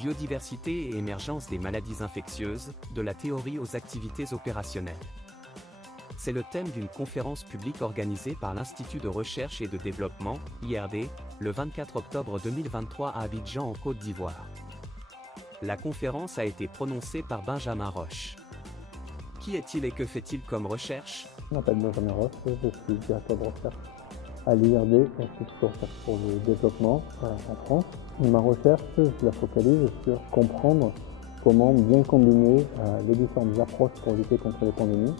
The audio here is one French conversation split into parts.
Biodiversité et émergence des maladies infectieuses, de la théorie aux activités opérationnelles. C'est le thème d'une conférence publique organisée par l'Institut de recherche et de développement, IRD, le 24 octobre 2023 à Abidjan en Côte d'Ivoire. La conférence a été prononcée par Benjamin Roche. Qui est-il et que fait-il comme recherche? Je m'appelle Benjamin Roche, je suis directeur de recherche à l'IRD, Institut de recherche pour le développement en France. Ma recherche, je la focalise sur comprendre comment bien combiner les différentes approches pour lutter contre les pandémies,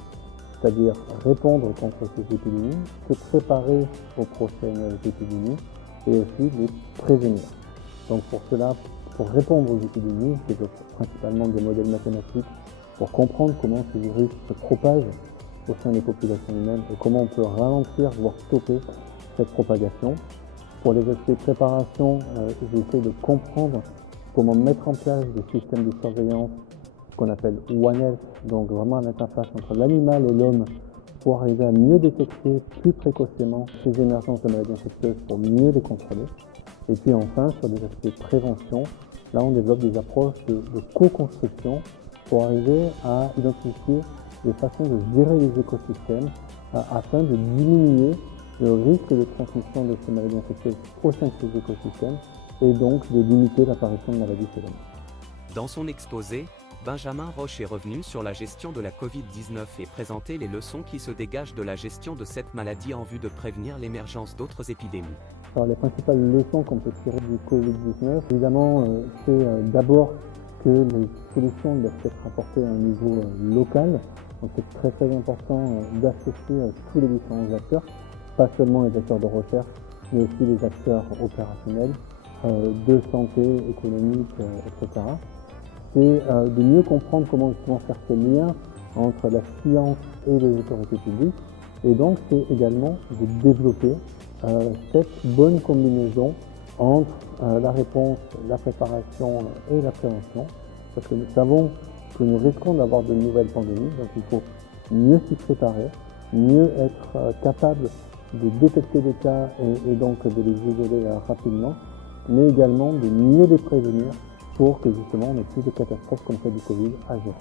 c'est-à-dire répondre contre ces épidémies, se préparer aux prochaines épidémies et aussi les prévenir. Donc pour cela, pour répondre aux épidémies, je développe principalement des modèles mathématiques pour comprendre comment ces virus se propagent au sein des populations humaines et comment on peut ralentir, voire stopper cette propagation. Pour les aspects préparation, j'essaie de comprendre comment mettre en place des systèmes de surveillance, ce qu'on appelle One Health, donc vraiment l'interface entre l'animal et l'homme, pour arriver à mieux détecter plus précocement ces émergences de maladies infectieuses pour mieux les contrôler. Et puis enfin, sur des aspects prévention, là on développe des approches de co-construction pour arriver à identifier des façons de gérer les écosystèmes afin de diminuer le risque de transmission de ces maladies infectieuses au sein de ces écosystèmes et donc de limiter l'apparition de maladies chez l'homme. Dans son exposé, Benjamin Roche est revenu sur la gestion de la Covid-19 et présenté les leçons qui se dégagent de la gestion de cette maladie en vue de prévenir l'émergence d'autres épidémies. Alors les principales leçons qu'on peut tirer du Covid-19, évidemment, c'est d'abord que les solutions doivent être apportées à un niveau local. Donc c'est très important d'associer tous les différents acteurs, pas seulement les acteurs de recherche, mais aussi les acteurs opérationnels, de santé, économique, etc. C'est de mieux comprendre comment justement faire ce lien entre la science et les autorités publiques. Et donc c'est également de développer cette bonne combinaison entre la réponse, la préparation et la prévention, parce que nous savons que nous risquons d'avoir de nouvelles pandémies, donc il faut mieux s'y préparer, mieux être capable de détecter des cas et donc de les isoler rapidement, mais également de mieux les prévenir pour que justement on n'ait plus de catastrophes comme celle du Covid à gérer.